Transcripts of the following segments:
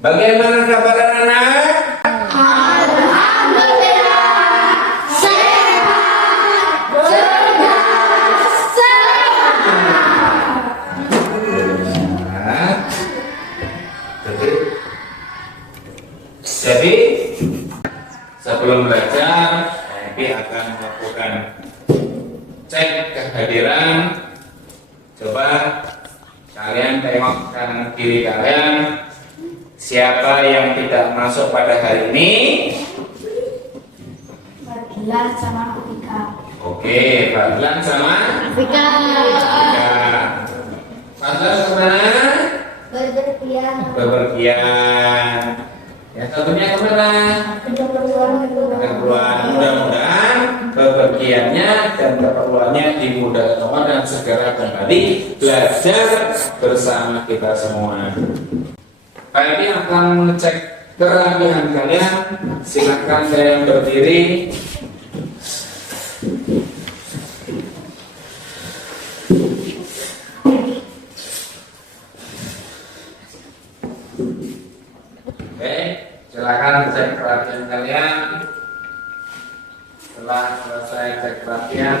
Bagaimana kabar anak? Jadi sebelum belajar, Epi akan melakukan cek kehadiran. Coba kalian tengok kanan kiri kalian, siapa yang tidak masuk pada hari ini? Fadlan sama Afika. Oke, Fadlan sama Afika. Fadlan kemana? Berpergian. Bepergian. Yang satunya kemana? Keperluan. Mudah-mudahan bepergiannya dan keperluannya dimudahkan Allah dan segera kembali belajar bersama kita semua. Pak ini akan mengecek kerapihan kalian. Silakan kalian berdiri. Oke, silakan cek kerapihan kalian. Setelah selesai cek kerapihan,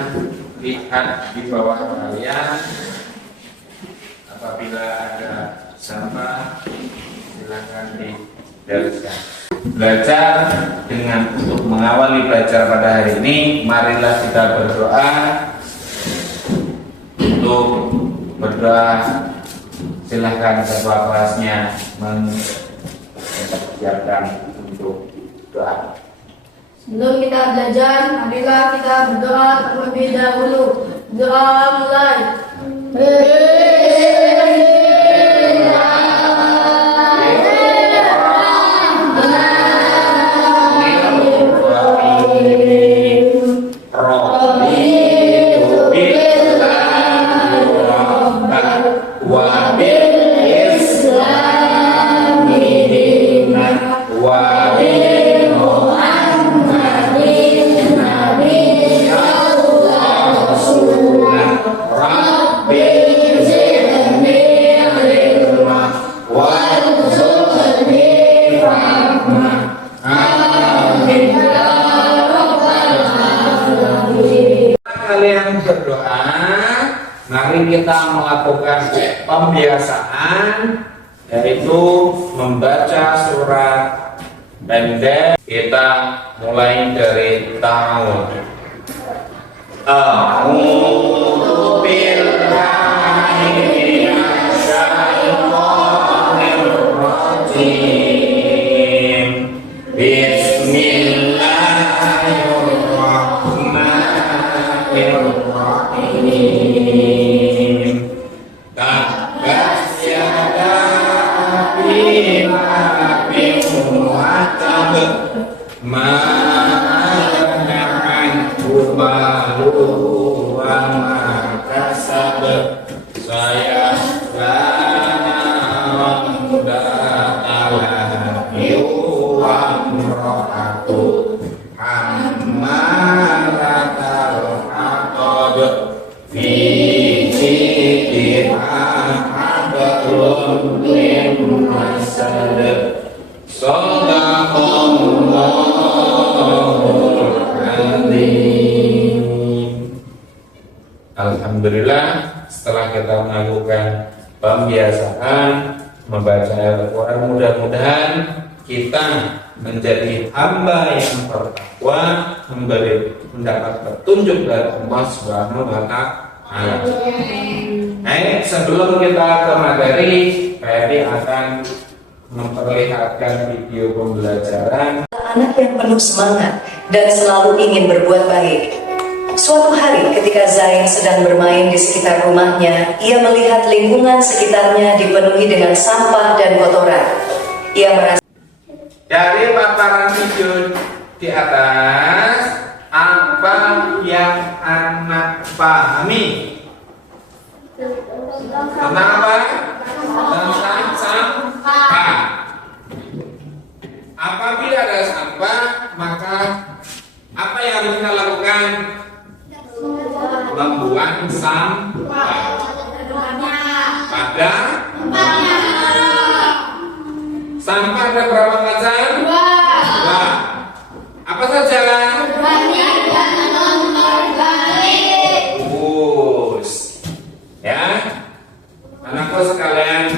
lihat di bawah kalian. Apabila ada sampah, silakan dibereskan. Belajar dengan untuk mengawali belajar pada hari ini, marilah kita berdoa. Untuk berdoa, silahkan ketua kelasnya menyiapkan untuk doa. Sebelum kita belajar, marilah kita berdoa terlebih dahulu. Doa mulai. Kalian berdoa, mari kita melakukan pembiasaan, yaitu membaca surat pendek. Kita mulai dari ta'awudz. A'udzu billahi minasy syaithanir rajim. Bismillahirrahmanirrahim. Tabbat yada abi lahabin wa tab, ma aghna anhu maluhu wa ma kasab, sayasla naran dzata lahab wa imra'atu hammalatal hatab, fi jidiha hablum min masad. Shadaqallahul azim. Alhamdulillah, setelah kita melakukan pembiasaan membaca Al-Quran, mudah-mudahan kita menjadi hamba yang bertakwa, mendapat petunjuk dari Allah Subhanahu wa Ta'ala. Baik, sebelum kita ke materi, Pak akan memperlihatkan video pembelajaran. Anak yang penuh semangat dan selalu ingin berbuat baik. Suatu hari ketika Zain sedang bermain di sekitar rumahnya, ia melihat lingkungan sekitarnya dipenuhi dengan sampah dan kotoran. Ia merasa Dari paparan video di atas, apa yang anak pahami? Tentang apa? Tentang sampah. Apabila ada sampah, maka apa yang harus kita lakukan? sampah pada sampah ada berapa macam? Dua. Apa saja? Bagus. Ya, anakku sekalian,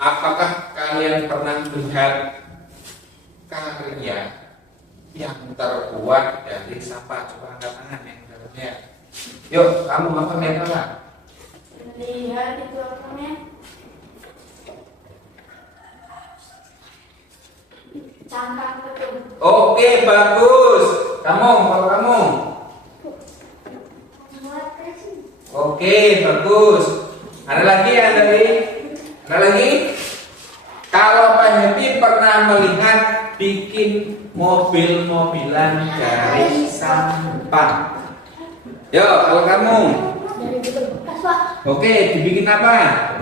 apakah kalian pernah melihat karya yang terbuat dari sampah? Coba angkat tangan yang terlihat. Yuk, kamu apa metode? Lihat itu apa nih? Cangkang betul. Oke, bagus. Kalau kamu. Oke, bagus. Ada lagi? Ada lagi? Kalau Pak Happy pernah melihat bikin mobil-mobilan dari sampah. Yuk, kalau kamu. Dari betul bekas, Pak. Oke, dibikin apa?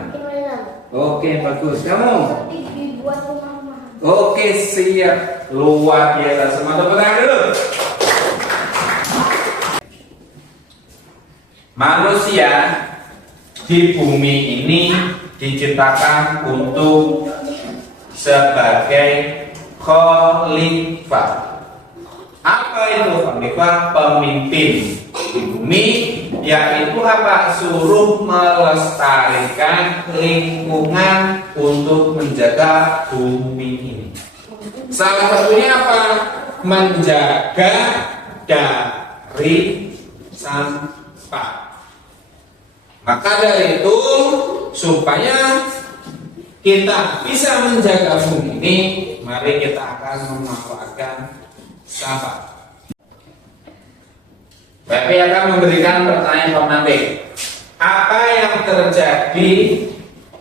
Bikin mainan. Oke, bagus. Kamu? Seperti dibuat rumah-rumah. Oke, siap. Luar biasa. Semua tepuk tangan dulu. Manusia di bumi ini diciptakan untuk sebagai khalifah. Apa itu khalifah? Pemimpin di bumi, yaitu apa? Suruh melestarikan lingkungan untuk menjaga bumi ini. Salah satunya apa? Menjaga dari sampah. Maka dari itu, supaya kita bisa menjaga bumi ini, mari kita akan memanfaatkan sampah. Bapak akan memberikan pertanyaan formatif. Apa yang terjadi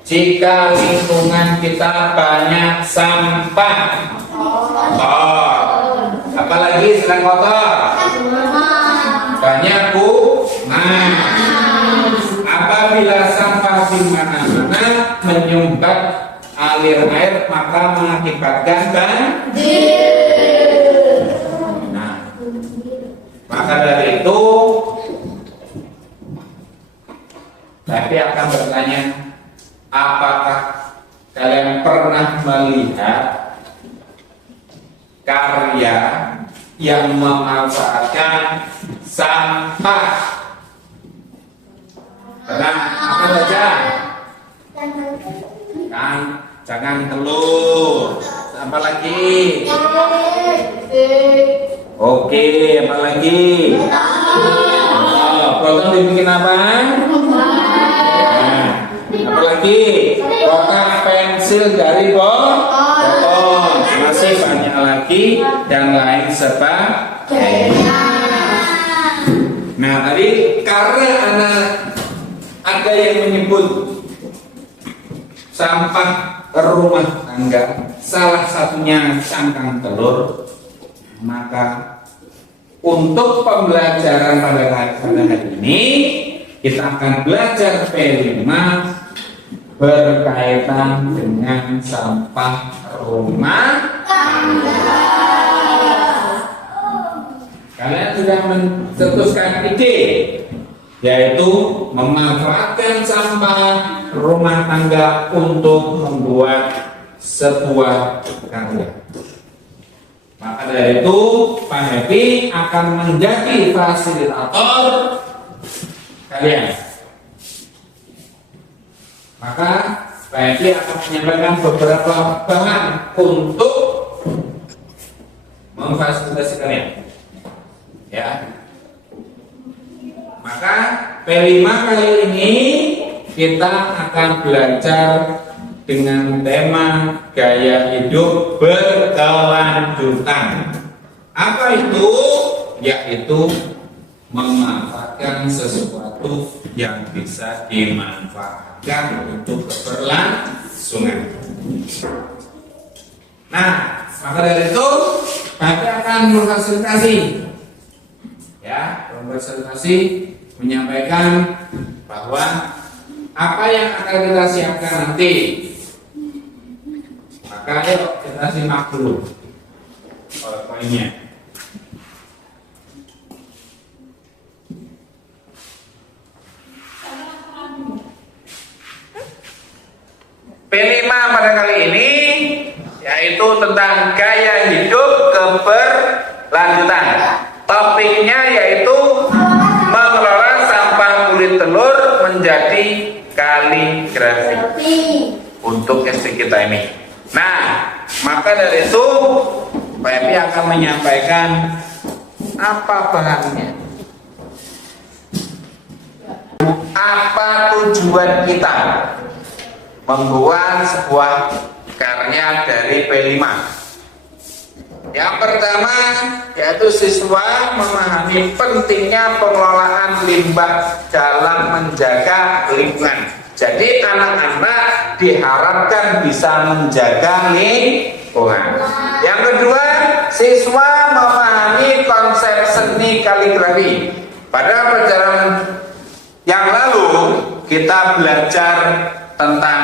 jika lingkungan kita banyak sampah? Kotor. Apalagi selain kotor? Banyak kuman. Apabila sampah di mana-mana menyumbat alir air, maka mengakibatkan banjir. Nah, maka dari itu, tapi akan bertanya, apakah kalian pernah melihat karya yang memanfaatkan sampah? Pernah? Apa saja? Kan, jangan telur. Apa lagi? Oke, apa lagi? Proton dibikin apa? Nah, apa lagi? Kotak pensil dari botol. Masih banyak lagi dan lain sebagainya. Nah, tadi karena ada yang menyebut sampah rumah tangga, salah satunya cangkang telur, maka untuk pembelajaran pada hari ini kita akan belajar P5 berkaitan dengan sampah rumah tangga. Kalian sudah mencetuskan ide, yaitu memanfaatkan sampah rumah tangga untuk membuat sebuah karya. Maka dari itu, Pak Happy akan menjadi fasilitator kalian. Maka Pak Happy akan menyampaikan beberapa bahan untuk memfasilitasi kalian. Ya. Maka P5 kali ini kita akan belajar dengan tema gaya hidup berkelanjutan. Apa itu? Yaitu memanfaatkan sesuatu yang bisa dimanfaatkan untuk keberlangsungan. Nah, maka dari itu Bapak akan memfasilitasi, menyampaikan bahwa apa yang akan kita siapkan nanti. Maka yuk kita simak dulu PowerPoint-nya. tentang gaya hidup keberlanjutan. Topiknya yaitu mengelola sampah kulit telur menjadi kaligrafi untuk SD kita ini. Nah, maka dari itu Pak Epi akan menyampaikan apa bahannya, apa tujuan kita membuat sebuah karya dari P5. Yang pertama yaitu siswa memahami pentingnya pengelolaan limbah dalam menjaga lingkungan. Jadi anak-anak diharapkan bisa menjaga lingkungan. Yang kedua, siswa memahami konsep seni kaligrafi. Pada pelajaran yang lalu kita belajar tentang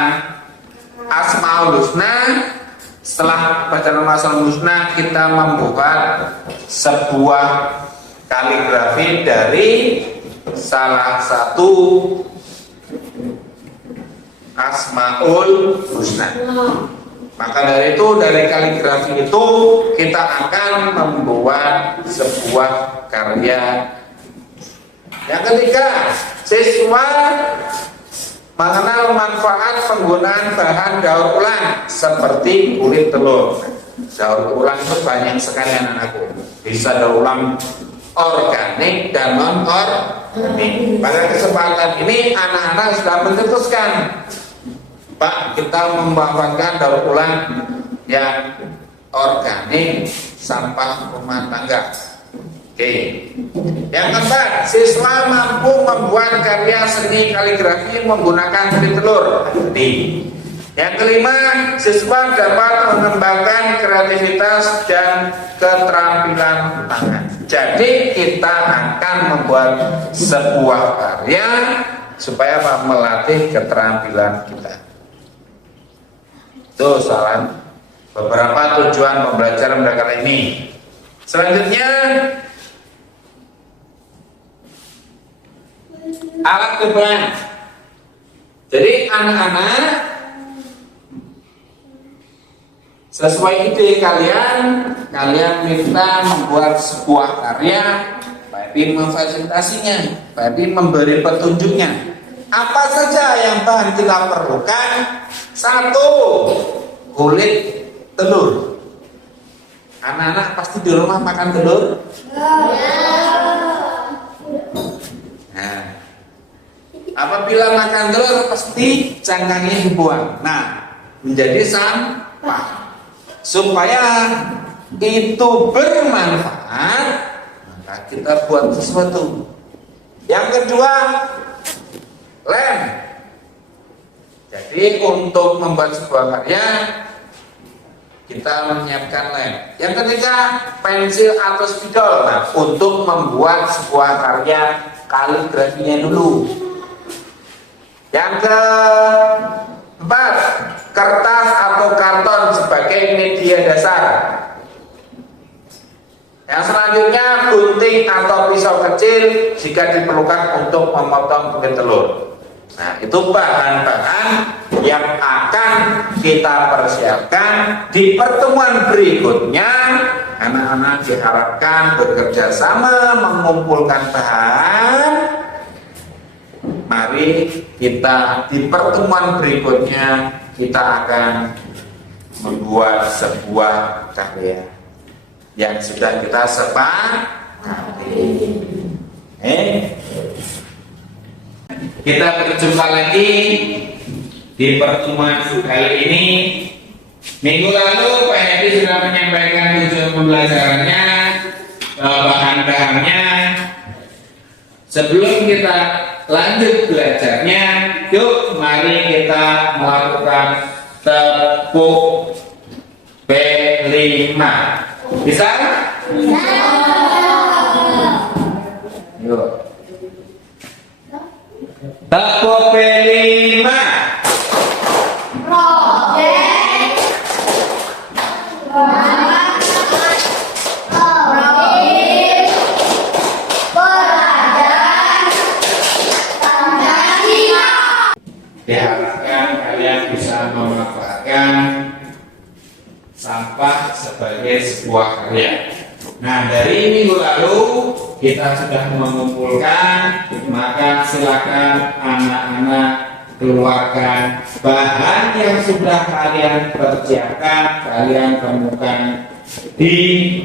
Asmaul Husna. Setelah pelajaran Asmaul Husna, kita membuat sebuah kaligrafi dari salah satu Asmaul Husna. Maka dari itu, dari kaligrafi itu kita akan membuat sebuah karya. Yang ketiga, siswa mengenal manfaat penggunaan bahan daur ulang seperti kulit telur. Daur ulang itu banyak sekali anak-anakku. Bisa daur ulang organik dan non organik. Pada kesempatan ini anak-anak sudah mencetuskan, Pak, kita membawakan daur ulang yang organik sampah rumah tangga. Oke. Yang keempat, siswa mampu membuat karya seni kaligrafi menggunakan kulit telur. Yang kelima, siswa dapat mengembangkan kreativitas dan keterampilan tangan. Jadi kita akan membuat sebuah karya supaya apa? Melatih keterampilan kita. Itu saran beberapa tujuan pembelajaran pada kali ini. Selanjutnya, alat kebahan. Jadi anak-anak sesuai ide kalian minta membuat sebuah karya, Pak Epi memfasilitasinya, Pak Epi memberi petunjuknya. Apa saja yang bahan kita perlukan? Satu, kulit telur. Anak-anak pasti di rumah makan telur? Nah, apabila makan telur pasti cangkangnya dibuang. Nah, menjadi sampah. Supaya itu bermanfaat, maka kita buat sesuatu. Yang kedua, lem. Jadi untuk membuat sebuah karya kita menyiapkan lem. Yang ketiga, pensil atau spidol. Nah, untuk membuat sebuah karya kaligrafinya dulu. Yang keempat, kertas atau karton sebagai media dasar. Yang selanjutnya, gunting atau pisau kecil jika diperlukan untuk memotong kulit telur. Nah, itu bahan-bahan yang akan kita persiapkan di pertemuan berikutnya. Anak-anak diharapkan bekerja sama mengumpulkan bahan. Mari kita di pertemuan berikutnya kita akan membuat sebuah karya yang sudah kita sepakati. Kita berjumpa lagi di pertemuan kali ini. Minggu lalu Pak Edi sudah menyampaikan tujuan pembelajarannya, bahan-bahannya. Sebelum kita lanjut belajarnya, yuk mari kita melakukan tepuk P5. Bisa? Bisa. Yuk. Tepuk P5. Diharapkan kalian bisa memanfaatkan sampah sebagai sebuah karya. Nah, dari minggu lalu kita sudah mengumpulkan, maka silakan anak-anak keluarkan bahan yang sudah kalian persiapkan, kalian temukan di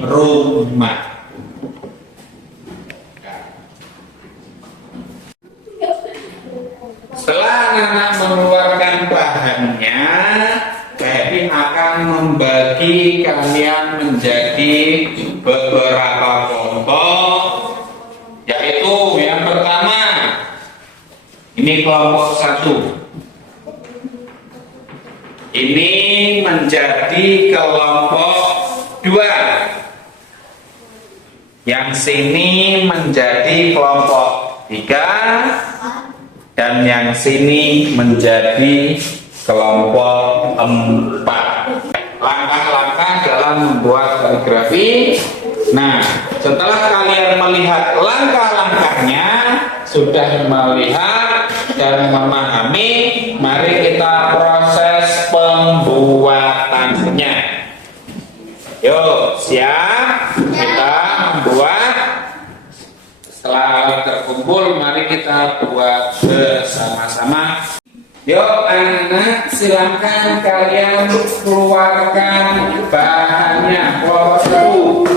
rumah. Setelah anak-anak mengeluarkan bahannya, Kevin akan membagi kalian menjadi beberapa kelompok, yaitu yang pertama, ini kelompok 1. Ini menjadi kelompok 2. Yang sini menjadi kelompok 3. Dan yang sini menjadi kelompok 4. Langkah-langkah dalam membuat kaligrafi. Nah, setelah kalian melihat langkah-langkahnya, sudah melihat dan memahami, mari kita proses pembuatannya. Yuk, siap? Kita membuat. Setelah terkumpul, mari kita buat bersama-sama. Yuk anak, silakan kalian keluarkan bahannya. Kelompok 1.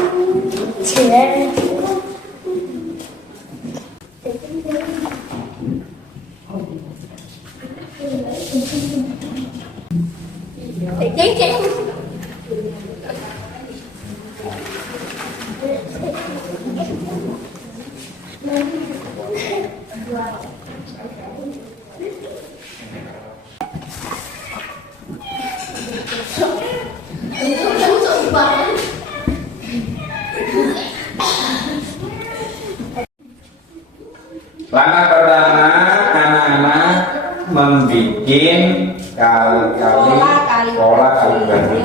Langkah pertama, anak-anak membuat kali-kali pola kaligrafi.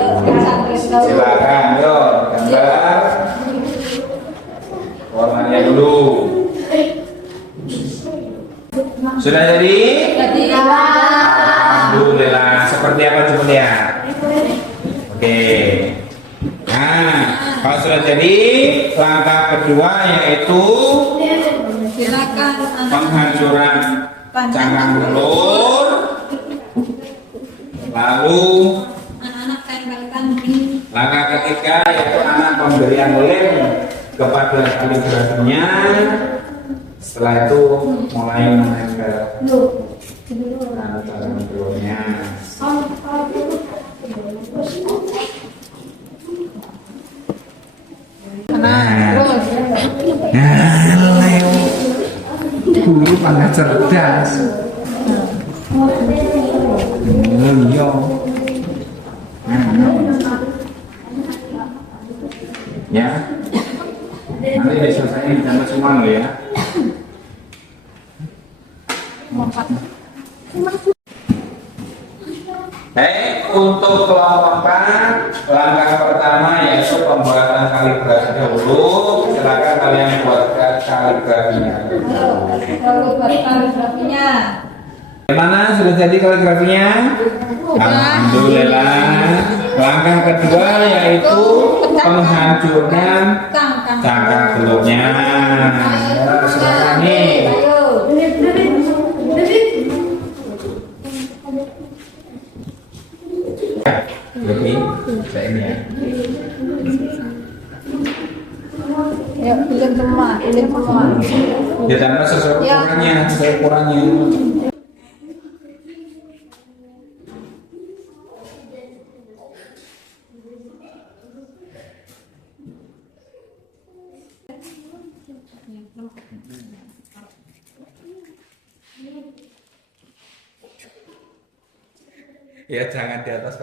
Silakan, yuk gambar warnanya dulu. Sudah jadi? Alhamdulillah. Seperti apa coba lihat? Oke. Nah, kalau sudah jadi, langkah kedua yaitu silakan penghancuran cangkang telur. Lalu anak-anak tempelkan di langkah ketiga yaitu anak pemberian lem kepada kaligrafinya. Setelah itu mulai menempel cangkang telurnya. Leo guru sangat cerdas. Iya. Ya. Nanti diselesaikan sama semua lo ya. Untuk kelompok 4, langkah pertama yaitu pembuatan kaligrafi dahulu. Silakan kalian buatkan kaligrafinya. kaligrafinya. Bagaimana, sudah jadi kaligrafinya? Alhamdulillah. Langkah kedua yaitu menghancurkan cangkang telurnya. Silakan nih. Lebih, saya ini ya. Ya, pilih semua. Ya, tambah sesuai ukurannya, Ya, jangan di atas.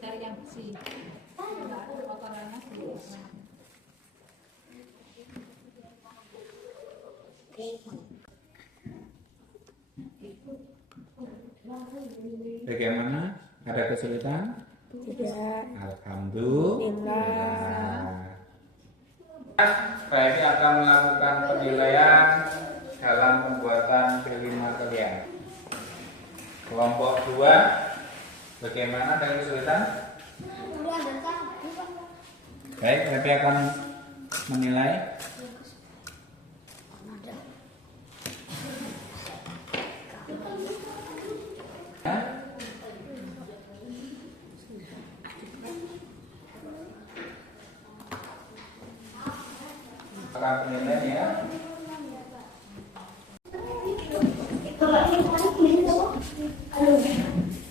Cari yang bersih. Kotorannya sedikit. Bagaimana? Ada kesulitan? Tidak. Alhamdulillah. Saya akan melakukan penilaian dalam pembuatan P5 kalian. Kelompok 2, bagaimana dengan kesulitan? Baik, saya akan menilai. Akan penilaian ya.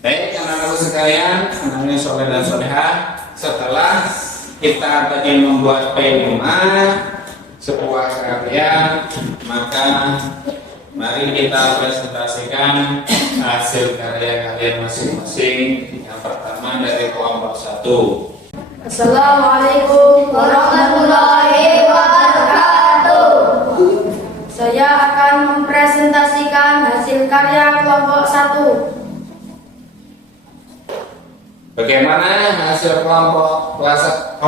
Baik, anak-anakku sekalian, anaknya soleh dan solehah, setelah kita ingin membuat P5 sebuah karya, maka mari kita presentasikan hasil karya kalian masing-masing. Yang pertama dari kelompok 1. Assalamualaikum warahmatullahi wabarakatuh. Saya akan mempresentasikan hasil karya kelompok 1. Bagaimana hasil kelompok 1?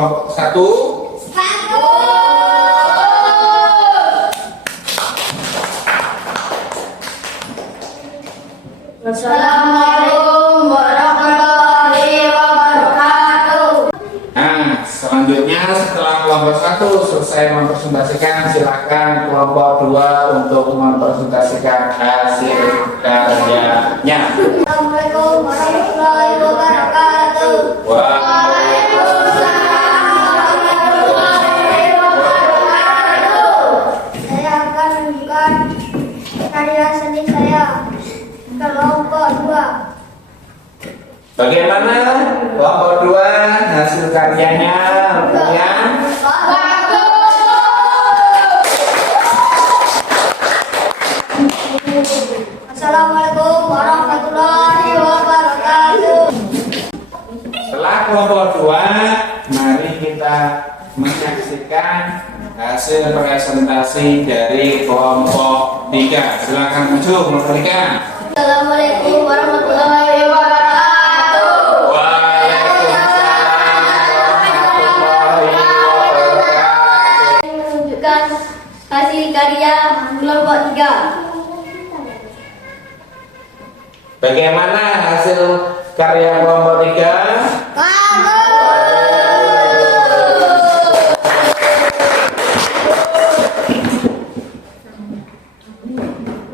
Assalamualaikum warahmatullahi wabarakatuh. Nah, selanjutnya setelah kelompok 1 selesai mempresentasikan, silakan kelompok 2 untuk mempresentasikan hasil karyanya. Assalamualaikum warahmatullahi wabarakatuh. Waalaikumsalam warahmatullahi wabarakatuh. Saya akan menunjukkan karya seni saya kelompok 2. Bagaimana kelompok 2 hasil karyanya kalian? Assalamualaikum warahmatullahi wabarakatuh. Setelah kelompok 2, mari kita menyaksikan hasil presentasi dari kelompok 3. Silakan maju kelompok 3. Assalamualaikum warahmatullahi wabarakatuh. Waalaikumsalam warahmatullahi wabarakatuh. Menunjukkan hasil karya kelompok 3. Bagaimana hasil karya kelompok 3?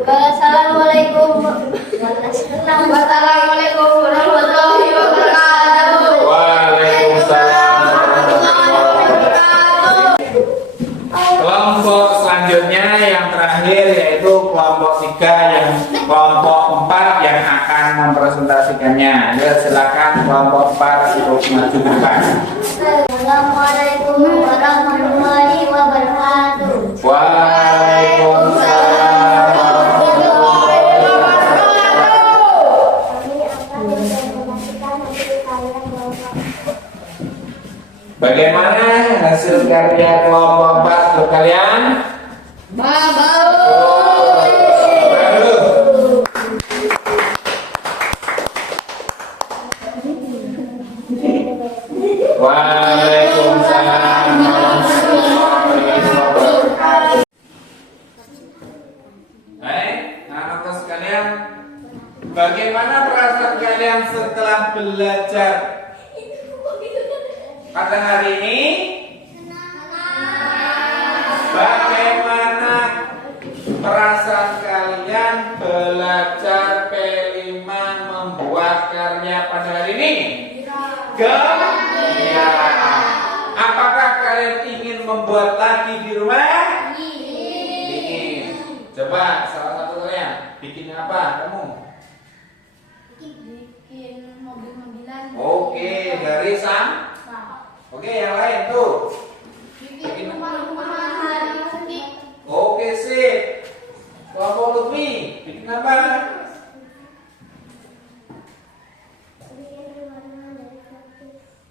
Assalamualaikum warahmatullahi wabarakatuh. Waalaikumsalam warahmatullahi wabarakatuh. Kelompok selanjutnya yang terakhir yaitu kelompok 3 yang kelompok 4 yang akan mempresentasikannya. Ya, silakan kelompok 4 untuk maju ke depan. Assalamualaikum warahmatullahi wabarakatuh. Waalaikumsalam warahmatullahi wabarakatuh. Bagaimana hasil karya kelompok 4 untuk kalian? Waalaikumsalam warahmatullahi wabarakatuh. Baik, anak-anak sekalian, bagaimana perasaan kalian setelah belajar pada hari ini? Bagaimana perasaan kalian belajar P5 membuat karya pada hari ini? Gembira. Apakah kalian ingin membuat lagi di rumah? Ingin. Coba salah satu kalian bikin apa kamu? Bikin mobil-mobilan. Oke, dari Oke, yang lain tuh. Bikin rumah-rumahan. Oke, sip. Kelompok Lutfi bikin apa?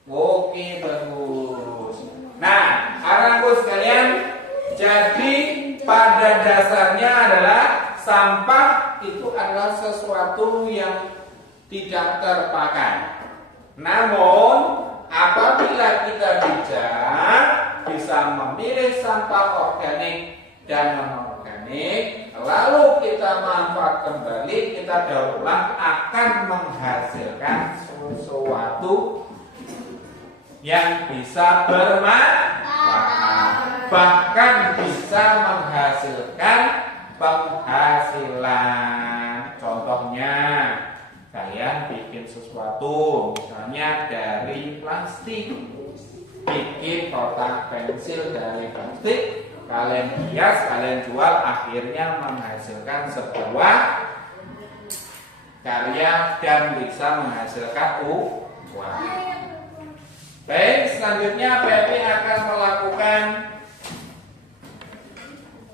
Oke, bagus. Nah, anak-anakku sekalian, jadi pada dasarnya adalah sampah itu adalah sesuatu yang tidak terpakai. Namun apabila kita bijak bisa memilih sampah organik dan non-organik, lalu kita manfaat kembali, kita daur ulang, akan menghasilkan sesuatu yang bisa bermanfaat, bahkan bisa menghasilkan penghasilan. Contohnya, kalian bikin sesuatu, misalnya dari plastik, bikin kotak pensil dari plastik, kalian hias, kalian jual, akhirnya menghasilkan sebuah karya dan bisa menghasilkan uang. Baik, selanjutnya PMI akan melakukan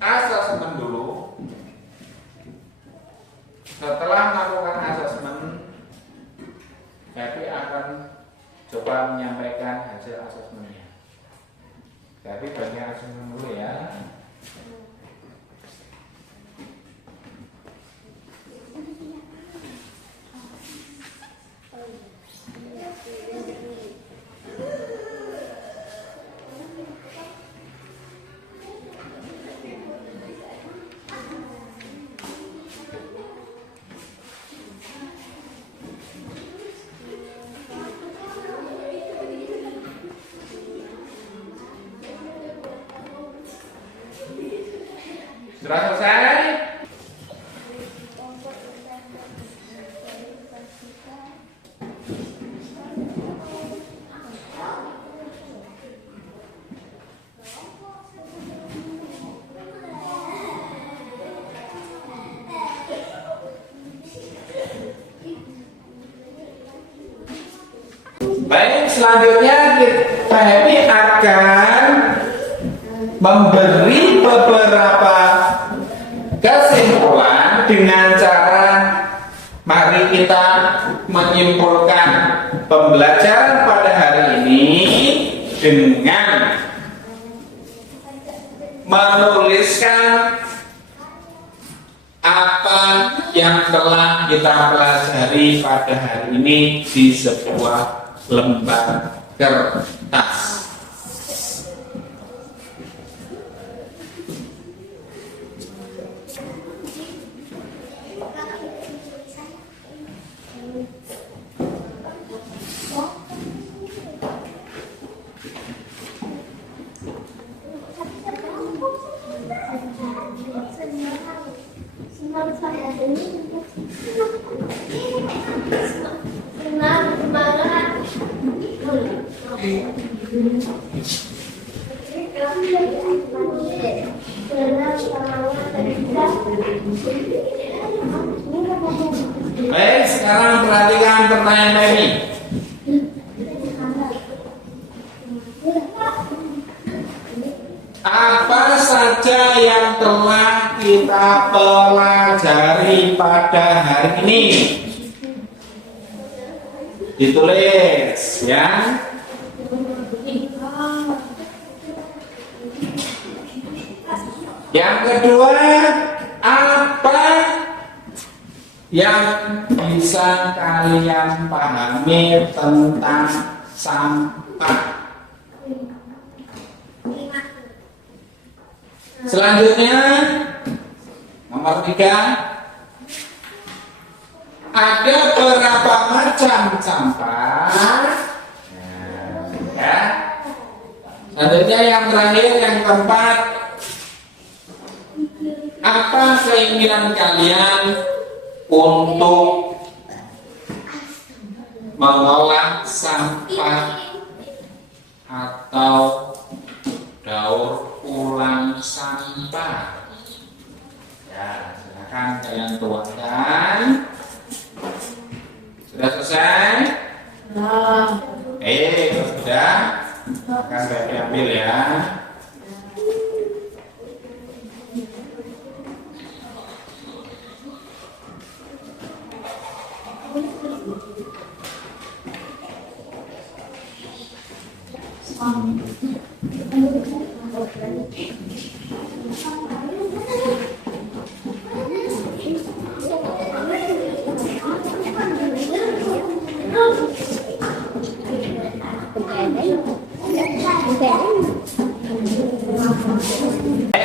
asesmen dulu. Setelah melakukan asesmen, PMI akan coba menyampaikan hasil asesmennya. Tapi bagian asesmen dulu ya. Sudah selesai? Baik, selanjutnya kami akan memberi beberapa kesimpulan dengan cara mari kita menyimpulkan pembelajaran pada hari ini dengan menuliskan apa yang telah kita pelajari pada hari ini di sebuah lembar kertas. Baik, sekarang perhatikan pertanyaan ini. Apa saja yang telah kita pelajari pada hari ini? Ditulis ya. Yang kedua, apa yang bisa kalian pahami tentang sampah? Selanjutnya, nomor 3, ada berapa macam sampah? Ya. Selanjutnya yang terakhir, yang keempat, apa keinginan kalian untuk mengolah sampah atau daur ulang sampah? Ya, silakan kalian tuangkan. Sudah selesai? Kalau sudah, akan saya ambil ya.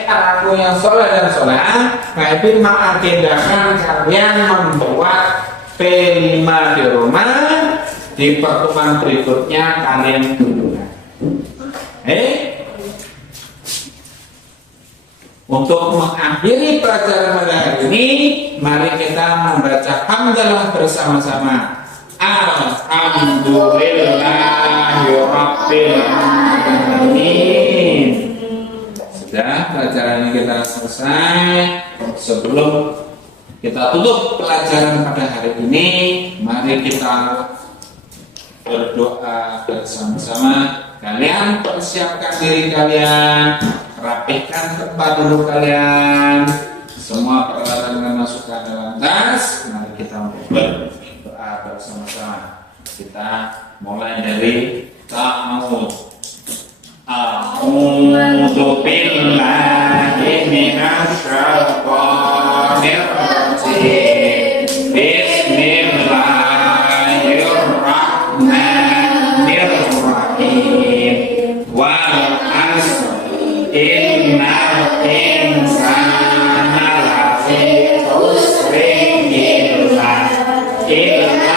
anakku yang soleh dan solehah, Nabi mengagendakan kalian membuat P5 di rumah. Di pertemuan berikutnya kalian tunjukkan. Untuk mengakhiri pelajaran pada hari ini, mari kita membaca hamdalah bersama-sama. Alhamdulillahirabbil alamin. Sudah, pelajaran ini kita selesai. Sebelum kita tutup pelajaran pada hari ini, mari kita berdoa bersama-sama. Kalian persiapkan diri kalian, rapihkan tempat duduk kalian, semua peralatan dan masukkan dalam tas. Mari kita berdoa bersama-sama. Kita mulai dari ta'awudz. A'udzu billahi minasy syaithanir rajim. Bismillahirrahmanirrahim. Wal 'asr innal insana lafi khusrin illa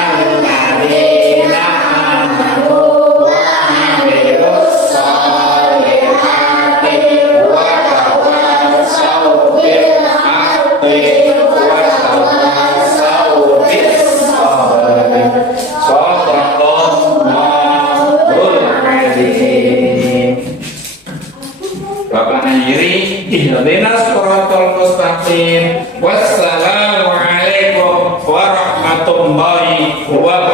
alladzina amanu wa 'amilus sholihati wa tawassaw bil haqqi wa tawassaw bis sabr. Shadaqallahul azim. Bapak akhiri, ihdinas siratal mustaqim. Wassalamualaikum warahmatullahi wabarakatuh.